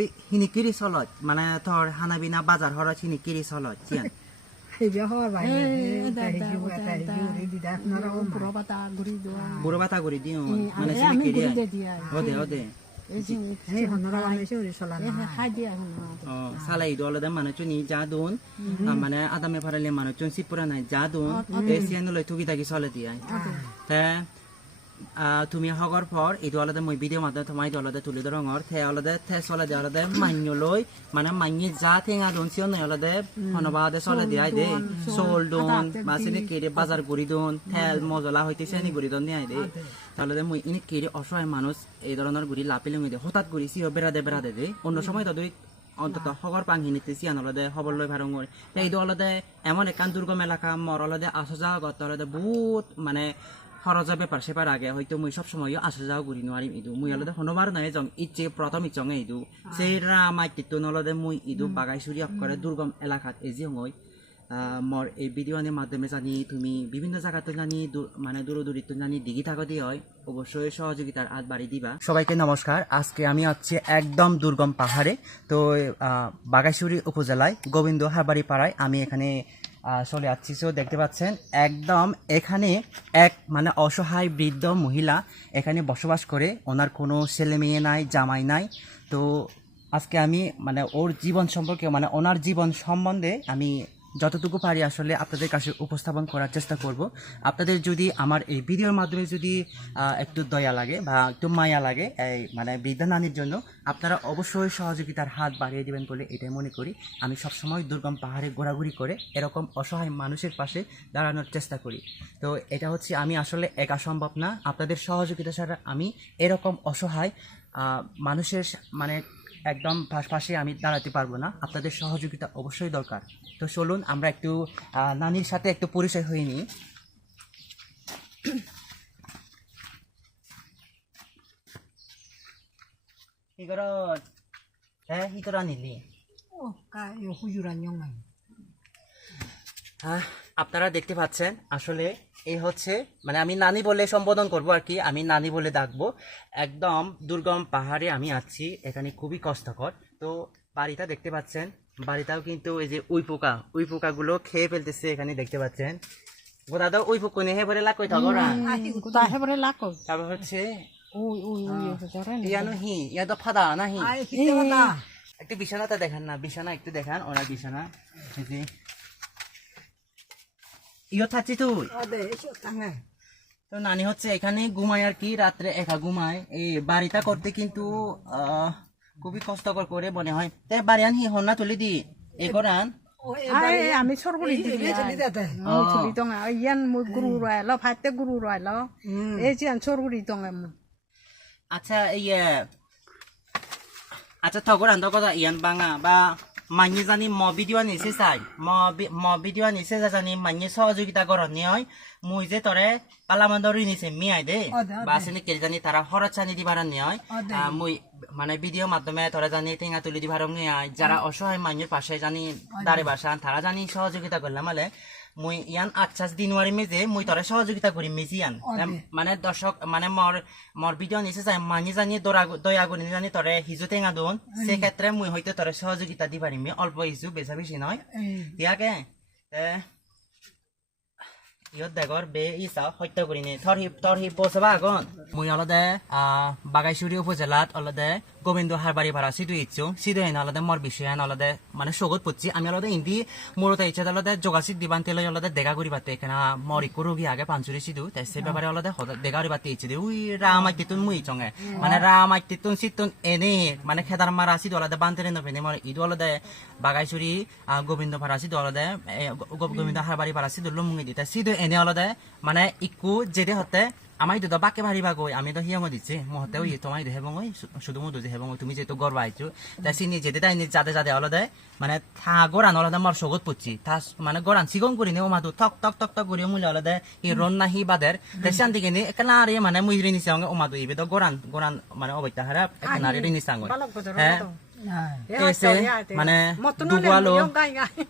তুই হিনিকিরি চলত মানে তোর হানাবিনা বাজার হরত হিনিকিরি চলত চিয়ান বুড়ো বাতা করি দিও মানে হিনিকিরি ওদে ওদে সালাই দলদে মানুষনি যা দুন মানে আদামে ফারালে মানুষজন সিপুরা নাই যা দুন এসিয়ানলৈ তুগি তাগি চলে দিয়ে তে তুমি হগর পর এই আলাদা মই ভিডিও মাধ্যমে তোমাই আলাদা তুলে ধরঙর থে আলাদা থে চলে দে আলাদা মান্যলৈ মানে মান্যে যা থেঙা দন সিও নাই আলাদা হনবাদে চলে দিয়ে দে সোল দন মাসিনে কেড়ে বাজার গড়ি দন তেল মজলা হইতে সেনি গড়ি দন নিয়ে দে তাহলে মই ইনি কেড়ে অসহায় মানুষ এই ধরনের গুড়ি লাপিলে দে হঠাৎ গড়ি সিও বেড়া দে অন্য সময় তাদের অন্তত হগর পাঙ্গি নিতে সিয়ান আলাদা খবর লই ভারঙর এই আলাদা এমন একান দুর্গম এলাকা মর আলাদা আসা যাওয়া করতে আলাদা বহুত মানে খরচা ব্যাপার সেপার আগে হয়তো মুই সব সময় আসা যাওয়া করি নোৱাৰিম ইদু মুই আলাদা হনবার নাই যাম ইচ্ছে প্রথম ইচ্ছঙে ইদু সেই রামাই তিতো নলদে মুই ইদু বাগাইছুরি করে দুর্গম এলাকাত এজি হই মর এই ভিডিওর মাধ্যমে জানি তুমি বিভিন্ন জায়গাতে জানি মানে দূরদূরিত জানি দিঘি থাকতে হয় অবশ্যই সহযোগিতার হাত বাড়ি দিবা সবাইকে নমস্কার আজকে আমি আছি একদম দুর্গম পাহাড়ে তো বাগাইছুরি উপজেলায় গোবিন্দ হারবাড়ি পাড়ায় আমি এখানে চলে যাচ্ছি সো দেখতে পাচ্ছেন একদম এখানে এক মানে অসহায় বৃদ্ধ মহিলা এখানে বসবাস করে ওনার কোনো ছেলে মেয়ে নাই জামাই নাই তো আজকে আমি মানে ওর জীবন সম্পর্কে মানে ওনার জীবন সম্বন্ধে আমি যতটুকু পারি আসলে আপনাদের কাছে উপস্থাপন করার চেষ্টা করব আপনাদের যদি আমার এই ভিডিওর মাধ্যমে যদি একটু দয়া লাগে বা একটু মায়া লাগে এই মানে বৃদ্ধা নানির জন্য আপনারা অবশ্যই সহযোগিতার হাত বাড়িয়ে দিবেন বলে এটাই মনে করি আমি সবসময় দুর্গম পাহাড়ে ঘোরাঘুরি করে এরকম অসহায় মানুষের পাশে দাঁড়ানোর চেষ্টা করি তো এটা হচ্ছে আমি আসলে একা সম্ভব না আপনাদের সহযোগিতা ছাড়া আমি এরকম অসহায় মানুষের মানে একদম পাশে আমি দাঁড়াতে পারবো না আপনাদের সহযোগিতা অবশ্যই দরকার তো চলুন আমরা একটু নানির সাথে একটু পরিচয় হয়ে নিই কি করো হ্যাঁ কি তোরা নিলি হ্যাঁ আপনারা দেখতে পাচ্ছেন আসলে এই হচ্ছে মানে আমি নানি বলে সম্বোধন করব আর কি আমি নানি বলে ডাকবো একদম দুর্গম পাহাড়ে আমি আছি এখানে খুবই কষ্টকর তো বাড়িটা দেখতে পাচ্ছেন বাড়িটাও কিন্তু এই যে উই পোকাগুলো খেয়ে ফেলতেছে এখানে দেখতে পাচ্ছেন দাদা উই পোকা নিয়ে হেবরে লাগ কই থাকো না তারপর হচ্ছে ইয়ানো হি ইয়া তো ফাদা না হি একটু বিছানাটা দেখান না বিছানা একটু দেখান ওনার বিছানা ইয়ে থাকছি তুই তো নানি হচ্ছে এখানে ঘুমায় আর কি রাত্রে একা ঘুমায় এই বাড়িটা করতে কিন্তু খুবই কষ্টকর করে মনে হয় তাই বাড়ি আন হি হন্না তুলি দি এ করান আমি সরগুড়ি তুলি দং ইয়ান গুরু রয়লো ফাইতে গুরু রয়লো এই যে সরগুড়ি দং আচ্ছা ইয়ে আচ্ছা থগর আন্দ কথা ইয়ান বাঙা বা মাইনে জানি ভিডিও নিছে চাই ভিডিও নিছে জানি মাইনে সহযোগিতা করন হয় মুই যে তরে পালামান্দর নিছে মিয়াই দে বা আসেনি কে জানি তারা খরচ চানি দিবার হয় মুই মানে ভিডিও মাধ্যমে তোরা জানি টেঙা তুলি দিবার হয় যারা অসহায় মাইনের পাশে জানি দাঁড়ে বাসান তারা জানি সহযোগিতা করলাম মানে মুই ইয়ান আচ্ছাস দিনওয়ারি মেজে মুই তোরা সহযোগিতা করি মেজিয়ান মানে দর্শক মানে মর ভিডিও নিছে চাই মানি জানি দয়া করি জানি তোরে হিজু টেঙা দোন সেক্ষেত্রে মুই হয়তো তোরে সহযোগিতা দি পারিম অল্প হিজু বেশা বেশি নয় ইয়াকে ইয়ত দেখর বে ইসা হত্যা করি নে তোর হি পৌঁছাবা আগন মুই অলদে বাগাইছুরি উপজেলাত অলদে গোবিন্দ হারবাড়ি ভাড়া সিধু ইচ্ছু সিধু হেন অলদে মর বিষয় অলদে মানে সগত পড়ছি আমি অলদে ইন্দি মোরতে ইচ্ছা অলদে যোগাসিত দিবান তেল অলদে দেখা করি পাতে এখানে মর ইকু রোগী আগে পাঞ্চুরি সিধু তাই সে ব্যাপারে অলদে দেখা করি পাতে ইচ্ছে উই রামাইতিতুন মুই চঙে মানে রামাইতিতুন সিতুন এনে মানে খেদার মারা সিধু অলদে বান্তেরে নপেনে মর ইদু অলদে বাগাইছুরি গোবিন্দ ভাড়া সিধু অলদে গোবিন্দ হারবাড়ি ভাড়া সিধু লুমুঙি দিতে সিধু এনে অলদে মানে ইকু যেতে হতে আমাই দুদা বাকে ভারিবা গই আমি তো হিয়াঙ্গ দিচ্ছি মহতে ওই তোমায় দেহে বঙই শুধু মধু দেহে বঙই তুমি যেহেতু গর্ব আইছো তাই সিনি যেতে তাই যাতে যাতে অলদে মানে থা গোরান অলদে মর সগত পড়ছি থা মানে গোরান সিগং করি নে ও মাদু থক থক থক থক করি মুলে অলদে ই রন না হি বাদের তাই শান্তি কেনে একলা আরে মানে মুইরি নিছে ও মাদু ইবে তো গোরান মানে অবৈতা হারা একলা আরে নিছে হ্যাঁ এসে মানে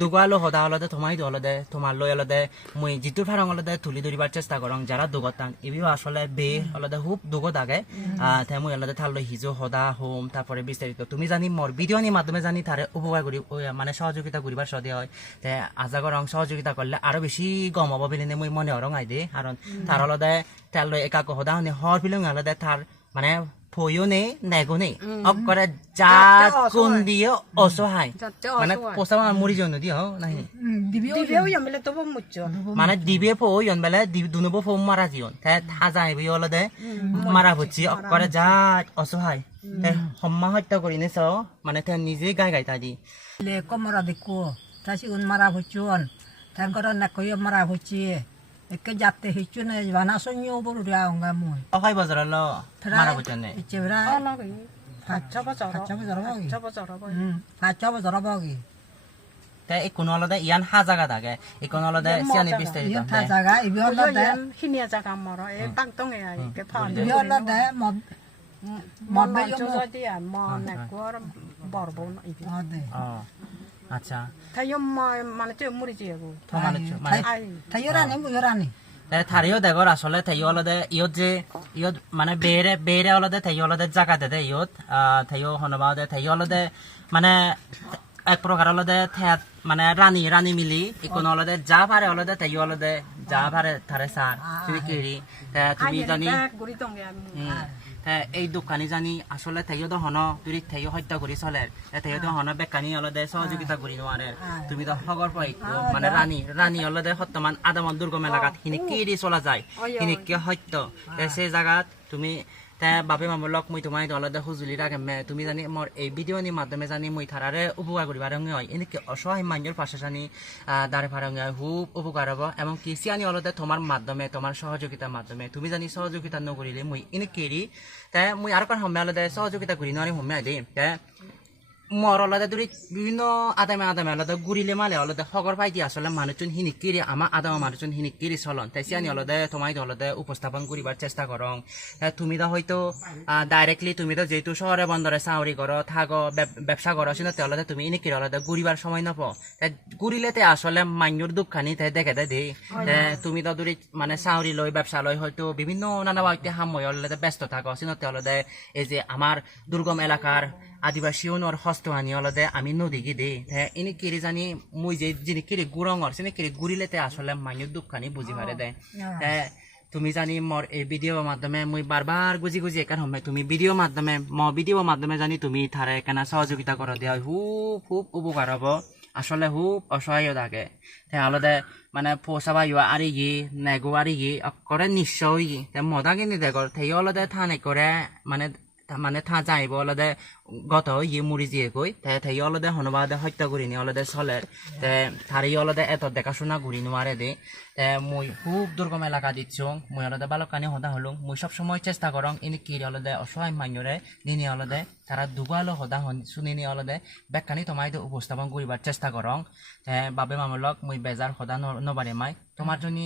দুগালো হদা হলদে তোমাই হলদে তোমার লই হলদে মুই জিতু ফারং হলদে তুলি ধরিবার চেষ্টা করং যারা দুগতান এবিও আসলে বে হলদে খুব দুগ দাগে তাই মুই হলদে থাল লই হিজো হদা হোম তারপরে বিস্তারিত তুমি জানি মোর ভিডিও নি মাধ্যমে জানি তারে উপকার করি মানে সহযোগিতা করিবার সদে হয় তাই আজাগর রং সহযোগিতা করলে আরো বেশি গম হব বলে মুই মনে হরং আই দে কারণ তার হলদে তার লই একাক হদা হনে হর ফিলং হলদে তার মানে ফয়নে নেগনে অকরে যা কোন দিয়ে অসহায় মানে পোসা মরি জন্য দিও নাই মানে দিবে ফয়ন বেলে দুনবো ফম মারা জিয়ন তাই হাজাই বই হলদে মারা হচ্ছি অকরে যা অসহায় সম্মা হত্যা করি নে মানে তে নিজে গাই গাইতা দি le komara de ko tasi un mara huchun tan koro na ko yo mara huchi ke jatte hichun e bana sonyo boru ria nga mu অখাই বাজার ল মারা হচ্ছেন নে chebra Pacha bazara bogi তাই এই কোন হলদে ইয়ান হাজাগা থাকে এই কোন হলদে সিয়ানি বিস্তারিত ta jaga ibi holla de hinia jaga moro e tangtong e ai ke phan ibi holla de mo be yo mo dia mo na kwar borbo na ibi ade আচ্ছা tayo mo mane te muri je go মানে tayurani mu yurani থারিও দেখর আসলে তাই হলদে ইয়ত যে ইয়ত মানে বেরে বেরে হলদে তাই হলদে জায়গা দে ইয়ত তাইও হনবা দে তাই হলদে মানে এক প্রকার হলদে মানে রানী রানী মিলি ইকোন হলদে যা পারে হলদে তাই হলদে যা পারে তারে সার তুমি কিরি তুমি জানি guri tong ya এই দোকানি জানি আসলে তাইও তো হন তুই তাইও হত্যা করি চলে তাইও তো হন বেকানি হলদে সহযোগিতা করি নোয়ারে তুমি তো হগর পাই মানে রানী রানী হলদে সত্যমান আদামান দুর্গম এলাকাত হিনি কিরি চলা যায় হিনি কে হত্য সেই জায়গাত তুমি বাপে মামলক মই তোমায় হলদে সুজুলি রাখে তুমি জানি মোর এই ভিডিও নি মাধ্যমে জানি মই থারারে উপকার করিবার হয় এনেকে অসহায় মানুষের পাশে জানি দাঁড়ে ফারঙ্গে হয় খুব উপকার হব এবং কি সিয়ানি হলদে তোমার মাধ্যমে তোমার সহযোগিতার মাধ্যমে তুমি জানি সহযোগিতা নকরিলে মই এনে কেরি তাই মই আর কারণ সময় হলদে সহযোগিতা করি নয় সময় আই দে মর হলদে দূরি বিভিন্ন আদামে আদামে হলদে গুড়িলে মালে হলদে খবর পাই দিয়ে আসলে মানুষজন হিনি কিরি আমার আদামা মানুষজন হিনি কিরি চলন তাই সিয়ানি হলদে তোমায় হলদে উপস্থাপন করিবার চেষ্টা করং তুমি তো হয়তো ডাইরেক্টলি তুমি তো যেহেতু শহরে বন্দরে চাউরি করো থাকো ব্যবসা করো সিনতে হলদে তুমি এনে কিরি হলদে ঘুরিবার সময় নপ ঘুরিলে তে আসলে মান্যর দুঃখানি তাই দেখে দে তুমি তো দূরি মানে চাউরি লই ব্যবসা লই হয়তো বিভিন্ন নানা বাড়িতে সময় হলদে ব্যস্ত থাকো সিনতে হলদে এই যে আমার দুর্গম এলাকার আদিবাসী ওর হস্ত আনি হলদে আমি নদী গি দে এনে কেরি জানি মুই যে যিনি কেরি গুরঙর সিনে কেরি ঘুরিলেতে আসলে মান্যর দুঃখানি বুঝি পারে দেয় তুমি জানি মোর এই ভিডিও মাধ্যমে মুই বারবার গুজি গুজি একান সময় তুমি ভিডিও মাধ্যমে জানি তুমি থারে কেনা সহযোগিতা করো দেয় খুব খুব উপকার হব আসলে খুব অসহায় থাকে হলদে মানে পোষাবা ইয়া আরি গি নেগো আরি গি করে নিশ্চয় গি মজা কিনি দেখর সেই হলদে থানে করে মানে মানে থা যাইব অলদে গত ইয়ে মুড়ি দিয়ে কই তাই অলদে হনবাদে হত্যা করি নি অলদে চলে তার অলদে এত দেখাশোনা ঘুরি নোয়ারে দে মুই খুব দুর্গম এলাকা দিচ্ছ মুই অলদে বালকানি হদা হলুম মুই সবসময় চেষ্টা করং ইনি কি অলদে অসহায় মান্যরে নিনি অলদে তারা দুগালো হদা শুনি নি অলদে বেকানি তোমায় উপস্থাপন করিবার চেষ্টা করং বাবে মামলক মুই বেজার হদা নবারে মাই তোমার জন্য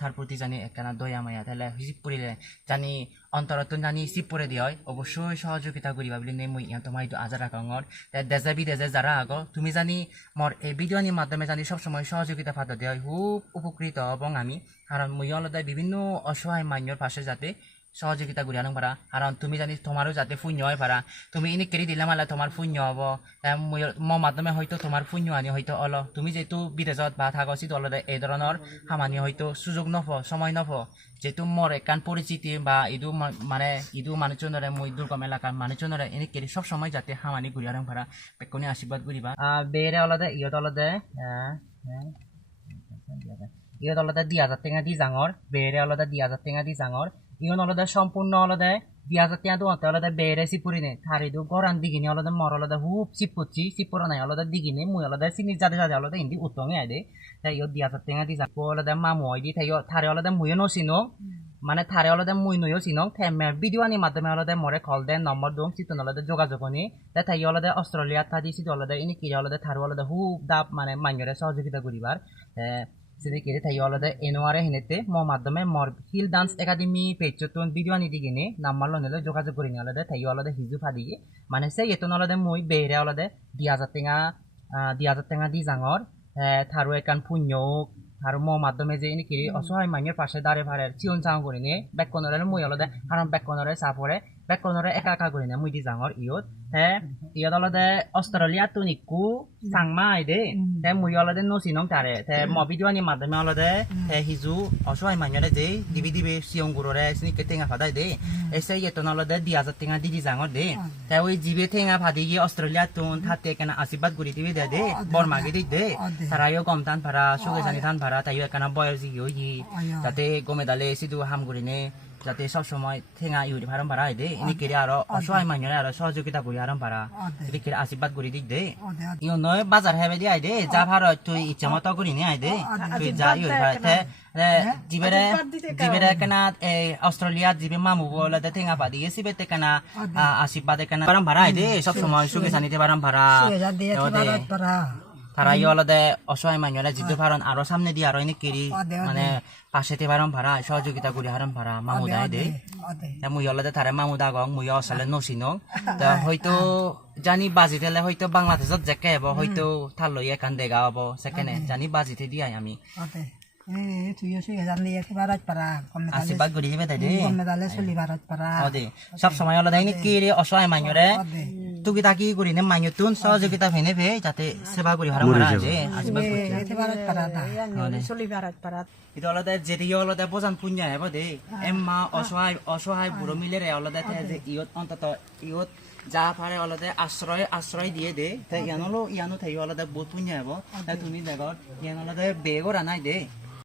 তার প্রতি জানি একখানা দয়া মায়া তাহলে হিসিব করিলে জানি অন্তরত্ব জানি হিসিব করে দিয়ে হয় অবশ্যই সহযোগিতা করিবা বলে নেই মুই তোমায় আজার রাখঙর দেশে বিদেশে যারা আগ তুমি জানি মোর এই ভিডিও নির মাধ্যমে জানি সবসময় সহযোগিতা পাত দিয়ে হয় খুব উপকৃত এবং আমি কারণ মুই অলদে বিভিন্ন অসহায় মান্যর পাশে যাতে সহযোগিতা করি আনং পারা কারণ তুমি জানি তোমারও যাতে পুণ্য হয় পারা তুমি এনে কেড়ে দিলে মালে তোমার পুণ্য হব মোৰ মাধ্যমে হয়তো তোমার পুণ্য আনি হয়তো অল তুমি যেহেতু বিদেশত বা থাকছি অলদে এই ধরনের সামান্য হয়তো সুযোগ নফ সময় নফ যেহেতু মোর একান পরিচিতি বা ইদু মানে ইদু মানুষজনরে মই দুর্গম এলাকার মানুষজনরে এনে কেড়ে সব সময় যাতে সামানি ঘুরি আনং পারা বেকনি আশীর্বাদ করিবা বেরে অলদে ইয়ত অলদে ইয়ত অলদে 2000 টাকা দি জাঙর বেরে অলদে 2000 টাকা দি জাঙর ইয়ন অলদে সম্পূর্ণ অলদে 2000 টাকা তো অলদে বেরে সিপুরিনে থারিদু গরান দিগিনি অলদে মর অলদে হুপ সিপুচি সিপুর নাই অলদে দিগিনি মুই অলদে সিনি জাদে জাদে অলদে ইন্দি উত্তমে আইদে তাই ইয় 2000 টাকা দি জাকো অলদে মামু আইদি তাই থারে অলদে মুইও নসিনো মানে থারে অলদে মুই নইও সিনো থেমে ভিডিও আনি মাধ্যমে অলদে মরে কল দে নম্বর দম চিতন অলদে যোগাযোগ নি তাই অলদে অস্ট্রেলিয়া থাদি সিদ অলদে ইনি কি অলদে থারে অলদে হুপ দাপ মানে মাইনরে সহযোগিতা করিবার Sidi kiri thayi olode Enuare hinete mo maddome mor Hill Dance Academy pechotun video ani digini nammallo nelo jogajog korini olode thayi olode hiju phadiye mane sei etun olode moi beire olode 2000 tenga di jangor tharu ekan punyok আর মো মাধ্যমে যে ইনি কি অসহায় মানুষের পাশে দাঁড়িয়ে ভাড়ের tune চাও করি নে বেকনরে মুই অলদে কারণ বেকনরে সাপরে বেকনরে একা একা করি না মুই দি জাঙর ইয়ত হে ইয়ত অলদে অস্ট্রেলিয়া তুনিকু সাংমা আইদে তে মুই অলদে নসিনং তারে তে ম ভিডিও নি মাধ্যমে অলদে তে হিজু অসহায় মানুষের যে দিবি দিবি চিউন গুররে সিনি কে টেঙা ফাদাই দে এসে ইয়তন অলদে 2000 টেঙা দি জাঙর দে তে ওই জিবে টেঙা ফাদি গিয়ে অস্ট্রেলিয়া তুন থাতে কেন আশীর্বাদ করি দিবি দে দে বর্মাগে দি দে তারাইও গমতান ভাড়া সুগে জানি থান ভাড়া তাইও একখানা বয়স গিয়ে যাতে গমে দালে সিধু হাম করিনে যাতে সব সময় ঠেঙা ইউরি ভাড়া ভাড়া দে ইনি কেড়ে আরো অসহায় মানুষের আরো সহযোগিতা করি আরাম ভাড়া এটি কেড়ে আশীর্বাদ করি দিক দে ইও নয় বাজার হেবে দি আইদে যা ভাড়া তুই ইচ্ছা মতো করি নি আইদে তুই যা ইউরি ভাড়া জিবেরে কেনা অস্ট্রেলিয়া জিবে মামু বলে ঠেঙা পা দিয়ে সিবেতে কেনা আশীর্বাদ কেনা বারাম ভাড়া আইদে সব সময় সুখে শান্তিতে বারাম ভাড়া তারা অলদে অসহায় মানুষরা জিতু পারন আরো সামনে দিয়ে আরো এনে কেরি মানে পাশেতে পারম ভাড়া সহযোগিতা করি হারাম ভাড়া মামু দায় দে মুই অলদে তারে মামু দাগং মুই অসালে নসিনো তা হয়তো জানি বাজিতেলে হয়তো বাংলাদেশত জেকে হব হয়তো থাল লই একান দেগা হব সেখানে জানি বাজিতে দিয়াই আমি আশীর্বাদ করি দিবে তাই দে সব সময় অলদে এনে কেরি অসহায় মানুষরে তুকি তাকি করি নে মানুষতুন সহযোগিতা ফেনে ভে যাতে সেবা করি হারাম ভাড়া যে আশীর্বাদ itu oleh jadi oleh bosan punya ya pada emma অসহায় বুড়ো মিলে oleh যে ইয়ত অন্তত ইয়ত যা পারে oleh আশ্রয় দিয়ে দে তাই ইয়ানো থাই oleh বহুত পুnya ya bo তাই তুমি দেখো ইয়ানো oleh বেগর আনাই দে